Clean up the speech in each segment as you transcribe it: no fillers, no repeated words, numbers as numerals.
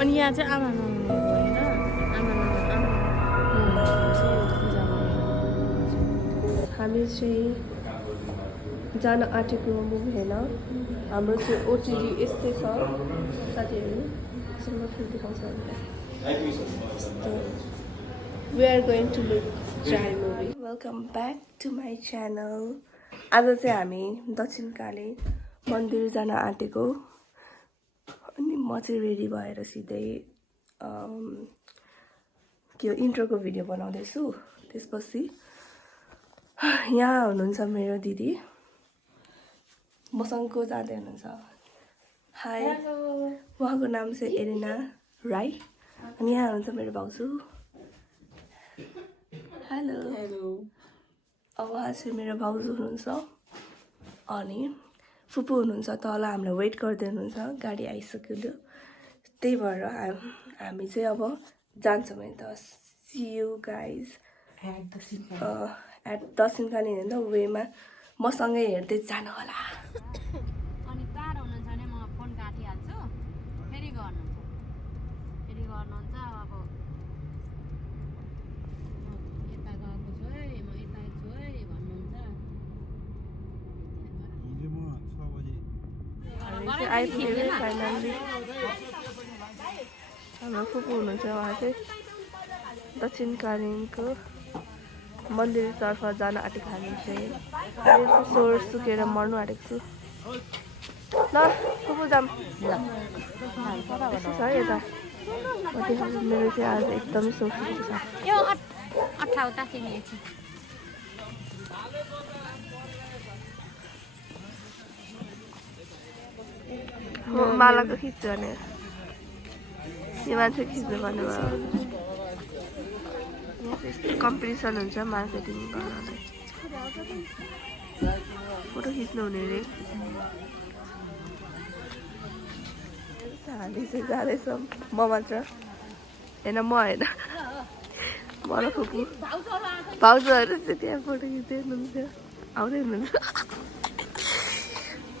अनि यहाँ चाहिँ आमा नहुने होइन आमा हामी चाहिँ जान आँटेको मुभी हेर्न हाम्रो चाहिँ ओटिडी यस्तै छ साथीहरू यसमा फुल देखाउँछ we are going to look try movie welcome back to my channel आज चाहिँ हामी दक्षिणकाली मन्दिर जान आँटेको अनि म चाहिँ रेडी भएर सिधै के हो इन्ट्रोको भिडियो बनाउँदैछु त्यसपछि यहाँ हुनुहुन्छ मेरो दिदी मसँगको जाँदै हुनुहुन्छ हाई उहाँको नाम चाहिँ एरिना राई अनि यहाँ हुनुहुन्छ मेरो भाउजू हेलो हेलो अब उहाँ चाहिँ मेरो भाउजू हुनुहुन्छ अनि फुपू हुनुहुन्छ तल हामीलाई वेट गर्दै हुनुहुन्छ गाडी आइसक्यो त्यही भएर हामी चाहिँ अब जान्छौँ है त see you guys at Dakshinkali होइन वेमा मसँगै हेर्दै जानु होला अनि टाढो हुनुहुन्छ भने म फोन काटिहाल्छु फेरि गर्नुहुन्छ अब यता गएको छु है म यता छु है भन्नुहुन्छ आइपुग्यो फाइनली हाम्रो फुपू हुनुहुन्छ उहाँ चाहिँ दक्षिणकालीको मन्दिरतर्फ जान आँटेको हामी चाहिँ स्वर सुकेर मर्नु आँटेको छु ल फुपू जाम यस्तो छ है यता मेरो चाहिँ आज एकदमै स्वर सुकेको छ यो अठाउता तिमी मालाको खिच्छु भने यो मान्छे खिच्नु भन्नुभयो कम्पिटिसन हुन्छ मार्केटिङ गर्नलाई फोटो खिच्नु हुने रे हामी चाहिँ जाँदैछौँ म मात्र होइन म होइन म र फुपू भाउजूहरू चाहिँ त्यहाँ फोटो खिच्दै हुनुहुन्छ आउँदै हुनुहुन्छ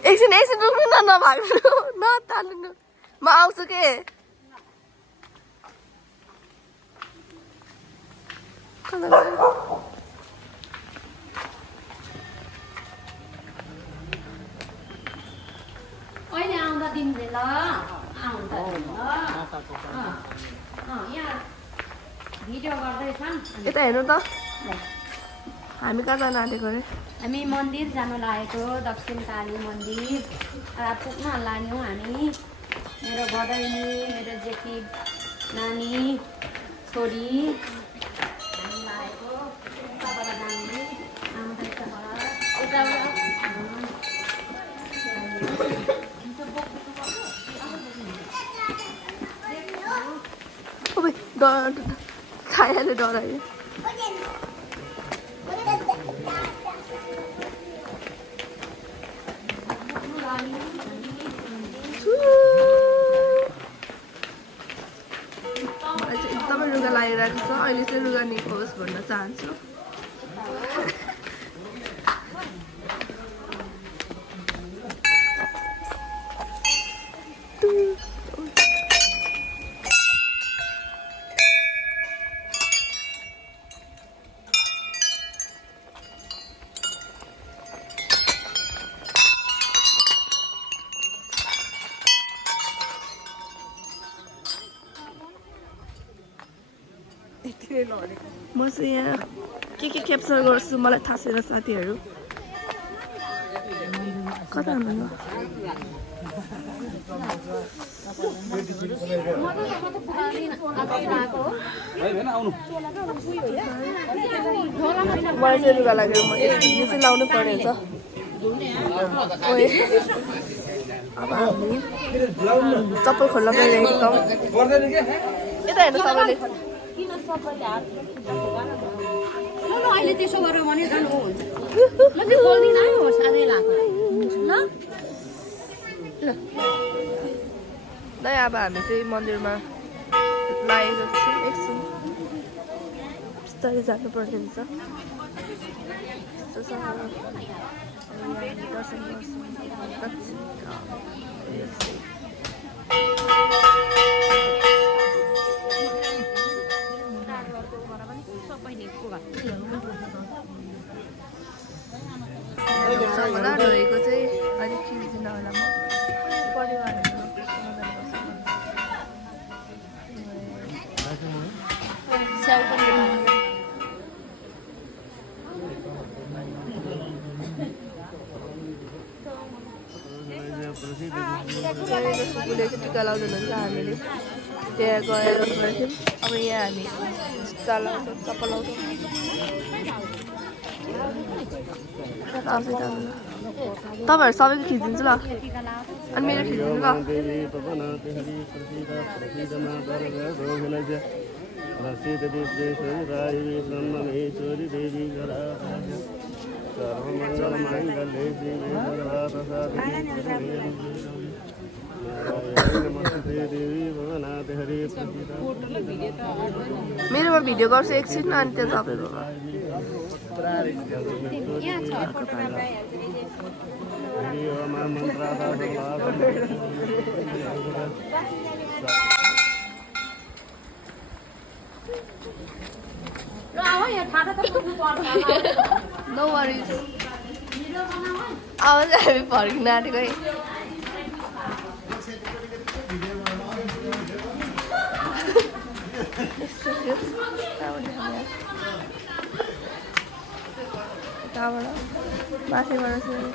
एकछिन रुक्नु न नभाग्नु नताल्नु म आउँछु के अहिले आउँदा दिन्थे ल आउँदा यहाँ भिडियो गर्दैछन् यता हेर्नु त हामी कहाँ जान आँटेको अरे हामी मन्दिर जानु लागेको दक्षिणकाली मन्दिर पुग्न लाग्यौँ हामी मेरो बदैनी मेरो जेठी नानी छोरी हामी लागेको उताबाट जाने आउँदैछ छायाले डरायो एकदमै लुगा लगाइरहेको छ अहिले चाहिँ लुगा निकोस् भन्न चाहन्छु म चाहिँ यहाँ के क्याप्चर गर्छु मलाई थाहा छैन साथीहरू कता हुनु मलाई चाहिँ लुगा लाग्यो म यो चाहिँ लाउनु पर्ने हुन्छ अब हामी चप्पल खोल्न गइरहेको छौँ यता हेर्नु सबैले अहिले त्यसो गरेर भने झन् ऊ हुन्छ म चाहिँ बोल्दिनँ है हो साह्रै लाग्यो ल ल अब हामी चाहिँ मन्दिरमा लागेको छु एकछिन बिस्तारै जानुपर्ने हुन्छ दर्शन गर्छौँ गएको फुपूले चाहिँ टिका लाउँदैनुहुन्छ हामीले त्यहाँ गएर गर्थ्यौँ अब यहाँ हामी जुत्ता लाउँछौँ चप्पल लाउँछौँ तपाईँहरू सबैको खिचिदिन्छु ल अनि मेरो खिचिदिनु ल मेरोमा भिडियो गर्छु एकछिन अनि त्यो तपाईँकोमा No worries. अब चाहिँ हामी फर्किन आँटेको है यताबाट माथिबाट चाहिँ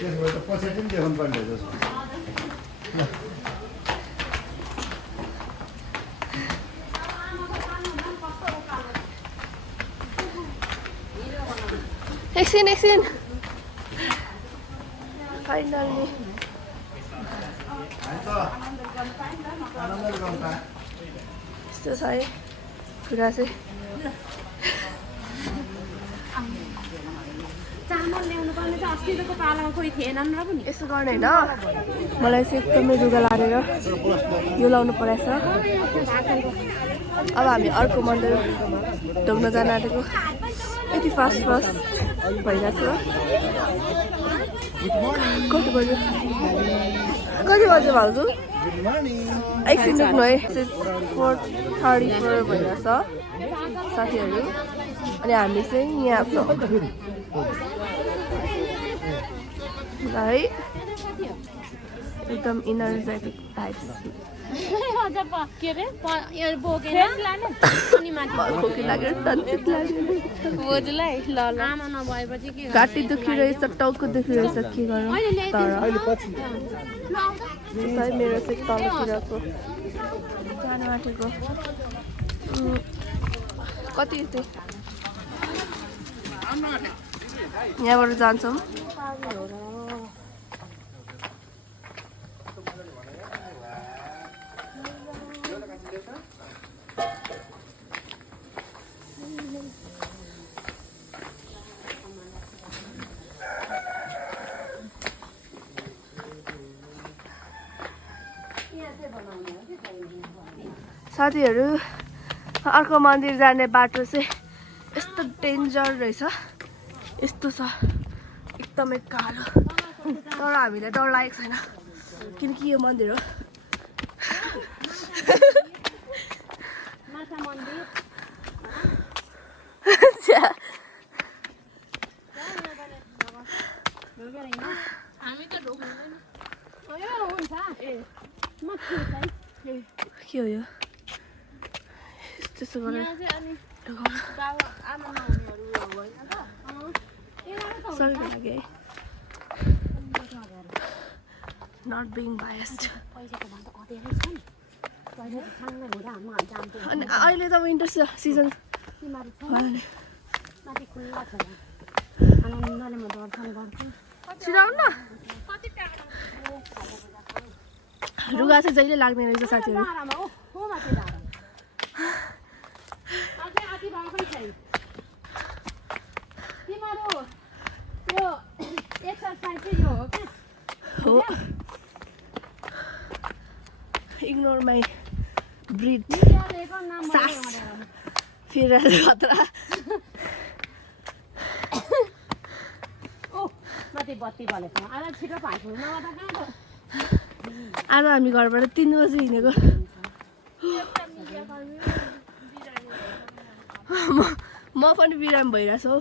त्यसबाट पछाडि पनि देखाउनु पर्ने जस्तो एकछिन फाइनल्ली यस्तो छ है कुरा चाहिँ चामल ल्याउनु पर्ने चाहिँ अस्तिको पालामा कोही थिएनन् र पनि यस्तो गर्ने होइन मलाई चाहिँ एकदमै रुगा लागेर यो लाउनु परेछ अब हामी अर्को मन्दिर ढोग्न जान आँटेको यति फास्ट भइरहेछ कति बज्यो भाउजू एकछिन देख्नु है 4:34 भइरहेछ साथीहरू अनि हामी चाहिँ यहाँ छौँ है एकदम इनर्जेटिक टाइप्स खोकी लागेर तन्सित लाग्यो घाँटी दुखिरहेछ टाउको दुखिरहेछ के गरौँ तर मेरो चाहिँ तलतिरको जानु आँटेको कति चाहिँ यहाँबाट जान्छौँ साथीहरू अर्को मन्दिर जाने बाटो चाहिँ यस्तो डेन्जर रहेछ यस्तो छ एकदमै कालो तर हामीलाई डर लागेको छैन किनकि यो मन्दिर हो के हो यो त्यस्तो गरेर सबैको लागि है नट बिङ बायस्ड अनि अहिले त विन्टर सिजन छिराउनु न रुगा चाहिँ जहिले लाग्ने रहेछ साथीहरू हो इग्नोर माई ब्रिड सास फेरि खतरा आज हामी घरबाट 3 बजी हिँडेको म पनि बिरामी भइरहेछु हौ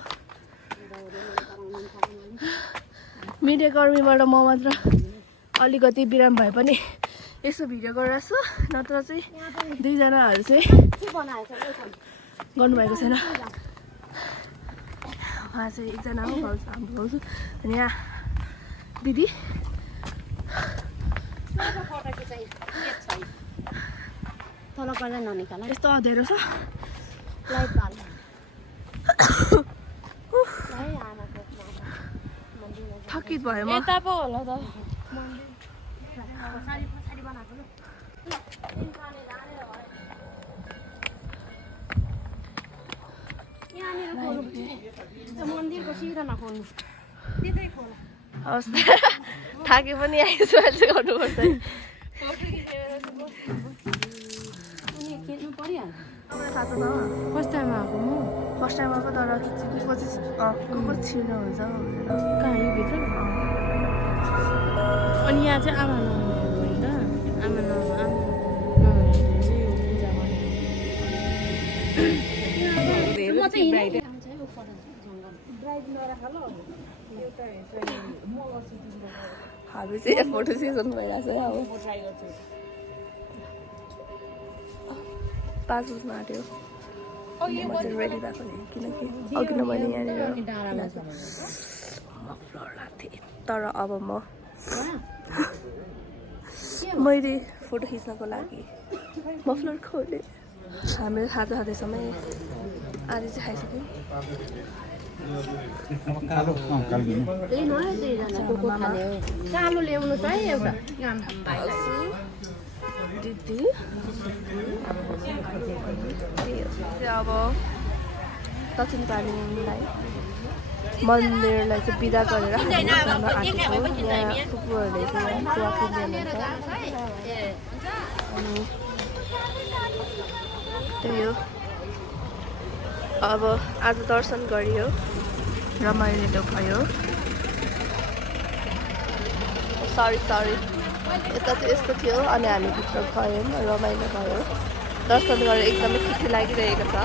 मिडिया कर्मीबाट म मात्र अलिकति बिरामी भए पनि यसो भिडियो गरिरहेको छु नत्र चाहिँ दुईजनाहरू चाहिँ गर्नुभएको छैन उहाँ चाहिँ एकजना हो भाउजू हाम्रो भाउजू अनि यहाँ दिदी तल कहिले ननिकाल यस्तो अँध्यारो छ लाइट बाल थकित भयो म यता पो होला त मन्दिरको सिरामा खोल्नु त्यतै खोल हवस् थाके पनि आइसो अहिले गर्नुपर्छ खेल्नु परिहाल्छ थाहा छ न फर्स्ट टाइम आएको म फर्स्ट टाइम आएको तर को छिर्नु हुन्छ कहाँ यो भित्र अनि यहाँ चाहिँ आमा नहुनेहरू नि त आमा नहुनेहरू चाहिँ यो पूजा गर्ने म चाहिँ हामी चाहिँ फोटो सेसन भइरहेको छ अब 5 बज्न आँट्यो म चाहिँ रेडी भएको नि किनकि अघि नै मैले यहाँनिर मफलर लाएको थिएँ तर अब मैले फोटो खिच्नको लागि मफलर खोलेँ हामीले खाँदा खाँदैसम्मै आधी चाहिँ खाइसक्यौँ चालो ल्याउनु छ है एउटा दिदी अब दक्षिण कालीलाई मन्दिरलाई चाहिँ बिदा गरेर आँटेको यहाँ फुपूहरूले चाहिँ सेवा किन्नुहुन्छ अनि त्यही हो अब आज दर्शन गरियो रमाइलो भयो सरी यता चाहिँ यस्तो थियो अनि हामी भित्र गयौँ रमाइलो भयो दर्शन गरेर एकदमै खुसी लागिरहेको छ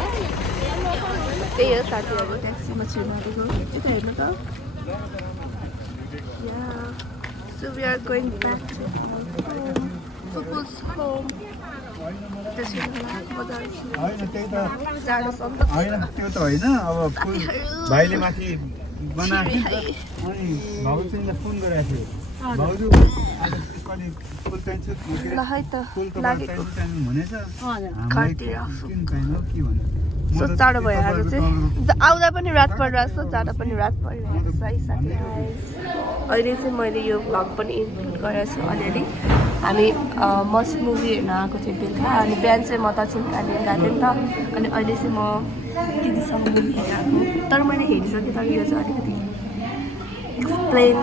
त्यही हो साथीहरू ट्याक्सीमा छिर्नु यता हेर्नु त So we are going back to Fupu's home. होइन त्यही त होइन त्यो त होइन अब भाइले माथि बनाएको थियो अनि भाउजूले फोन गरेको थियो भाउजू आज कहिले फुल चाहिन्छ भनेछ किन चाहिनु के भन्नु सो चाँडो भयो आज चाहिँ आउँदा पनि रात परिरहेको छ जाँदा पनि रात परिरहेको छ है साथीहरू अहिले चाहिँ मैले यो भ्लग पनि इन्क्लुड गरेको छु अलिअलि हामी मस्ट मुभी हेर्न आएको थियौँ बेलुका अनि बिहान चाहिँ म दक्षिण काली गएको थिएँ नि त अनि अहिले चाहिँ म दिदीसँग मुभी हेरेर आएको तर मैले हेरिसकेँ तर यो चाहिँ अलिकति एक्सप्लेन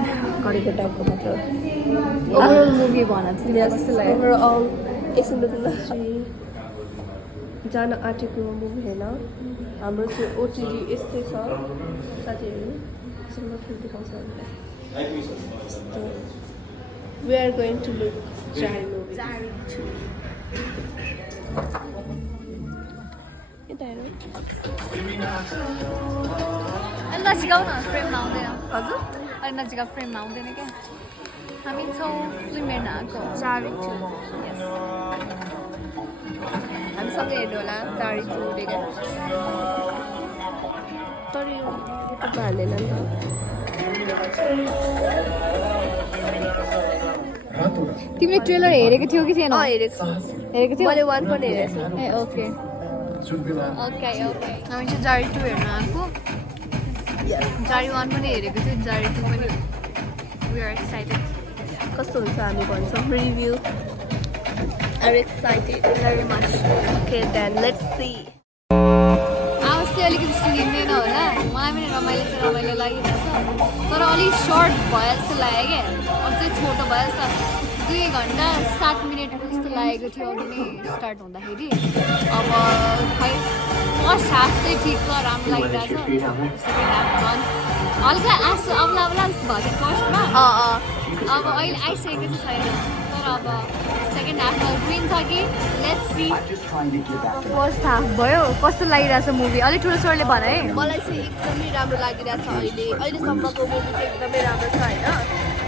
गरेको टाइपको मात्र ओभरअल मुभी भन ओभरअल एकछिन जान आँटेको मुभी हेर्न हाम्रो चाहिँ ओटिडी यस्तै छ साथीहरू सुन्दर फिल्म देखाउँछ We are going to look Jari movie. Jari 2. अनि नजिक आउन फ्रेममा आउँदैन हजुर अनि नजिक फ्रेममा आउँदैन क्या हामी छौँ फिल्म हेर्न आएको Jari 2. Yes. हामी सँगै हेर्नु होला Jari 2 देखेर तर यो युट्युबमा हाल्दैन नि त तिमीले ट्रेलर हेरेको थियौ कि थिएन हेरेको थियौ मैले 1 पनि हेरेको छु ए ओके हामी चाहिँ जारी 2 हेर्न आएको जारी 1 पनि हेरेको थियो जारी 2 पनि वी आर एक्साइटेड कस्तो हुन्छ हामी भन्छौँ review are excited very much okay then let's see आवाज चाहिँ अलिकति सुनिँदैन होला मलाई पनि रमाइलो चाहिँ रमाइलो लागिरहेछ तर अलिक सर्ट भयो जस्तो लाग्यो क्या अब चाहिँ छोटो भयो जस्तो 2 घन्टा 7 मिनट जस्तो लागेको थियो अघि नै स्टार्ट हुँदाखेरि अब खै फर्स्ट हाफ चाहिँ ठिक छ राम्रो लागिरहेछ सेकेन्ड हाफ झन् हल्का आँसु आउला जस्तो भएको थियो फर्स्टमा अब अहिले आइसकेको चाहिँ छैन तर अब सेकेन्ड हाफमा ग्रिन छ कि लेट्स सी फर्स्ट हाफ भयो कस्तो लागिरहेछ मुभी अलिक ठुलो स्वरले भन है मलाई चाहिँ एकदमै राम्रो लागिरहेछ अहिलेसम्मको मुभी चाहिँ एकदमै राम्रो छ होइन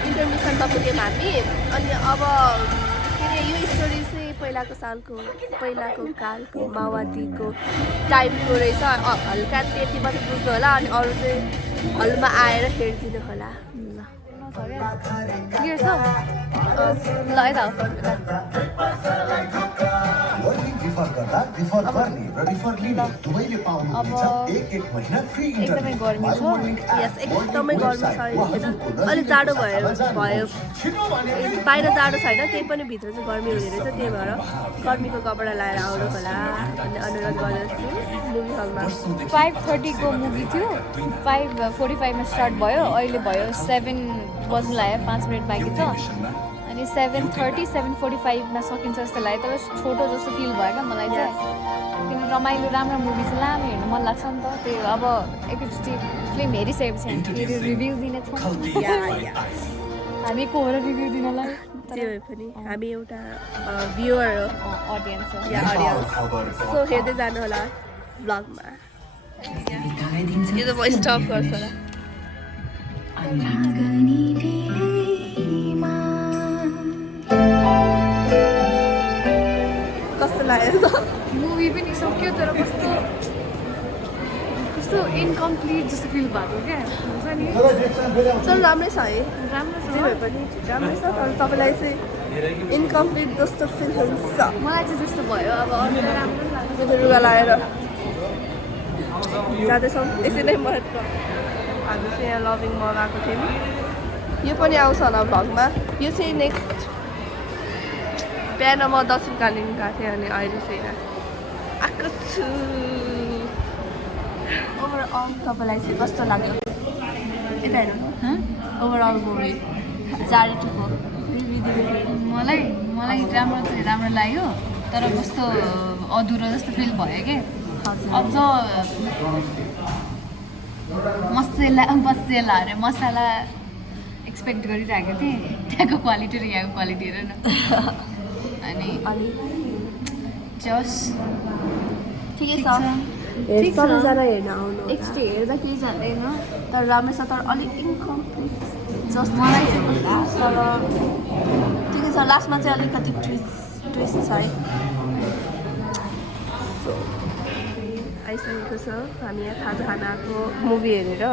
इन्टरमिसनमा पुग्यौँ हामी अनि अब यो स्टोरी चाहिँ पहिलाको कालको माओवादीको टाइमको रहेछ हल्का त्यति मात्रै बुझ्नु होला अनि अरू चाहिँ हलमा आएर हेरिदिनु होला क्लियर छ ल यता एकदमै गर्मी छ यस एकदमै गर्मी छ अलिक जाडो भयो बाहिर जाडो छैन त्यही पनि भित्र चाहिँ गर्मी हुने रहेछ त्यही भएर गर्मीको कपडा लगाएर आउनु होला भन्ने अनुरोध गर्दछु मुभी हलमा 5:30 को मुभी थियो 5:45 मा स्टार्ट भयो अहिले भयो 7 बज्नु लाग्यो 5 मिनट बाँकी छ अनि 7:30 7:45 मा सकिन्छ जस्तो लाग्यो तर छोटो जस्तो फिल भयो क्या मलाई चाहिँ किन रमाइलो राम्रो मुभी चाहिँ लामो हेर्नु मन लाग्छ नि त त्यही हो अब एकचोटि फिल्म हेरिसकेपछि फेरि रिभ्यू दिनेछौँ हामी को हो र रिभ्यू दिनलाई जे भए पनि हामी एउटा भ्युअर हो अडियन्स हो अडियन्स सो हेर्दै जानु होला भ्लगमा यो त म स्टप गर्छु होला कस्तो लाग्यो मुभी पनि सक्यो तर कस्तो इन्कम्प्लिट जस्तो फिल भएको क्या हुन्छ नि तर राम्रै छ है राम्रो जे भए पनि राम्रै छ तर तपाईँलाई चाहिँ इन्कम्प्लिट जस्तो फिल हुन्छ मलाई चाहिँ जस्तो भयो अब अरूलाई राम्रो लाग्छ त्यो लुगा लगाएर जाँदैछौँ यसै नै महत्त्व हामी चाहिँ यहाँ लभिङ मल आएको थियौँ यो पनि आउँछ होला भ्लगमा यो चाहिँ नेक्स्ट बिहान म दक्षिण कालिम्पोङ गएको थिएँ अनि अहिले चाहिँ यहाँ आएको छु ओभरअल तपाईँलाई चाहिँ कस्तो लाग्यो यता हेर्नु ओभरअल मुभी जारी टुको मलाई राम्रो चाहिँ राम्रो लाग्यो तर कस्तो अधुरो जस्तो फिल भयो कि अझ मसला अरे मसला एक्सपेक्ट गरिरहेको थिएँ त्यहाँको क्वालिटी र यहाँको क्वालिटी हेर न अनि जस ठिकै छ सबैजना हेर्न आउनु एकचोटि हेर्दा केही जान्दैन तर राम्रै छ तर अलिक इन्कम्प्लिट जस्तो मलाई चाहिँ तर ठिकै छ लास्टमा चाहिँ अलिकति ट्विस्ट छ है आइसकेको छ हामी यहाँ खाजा खानाको मुभी हेरेर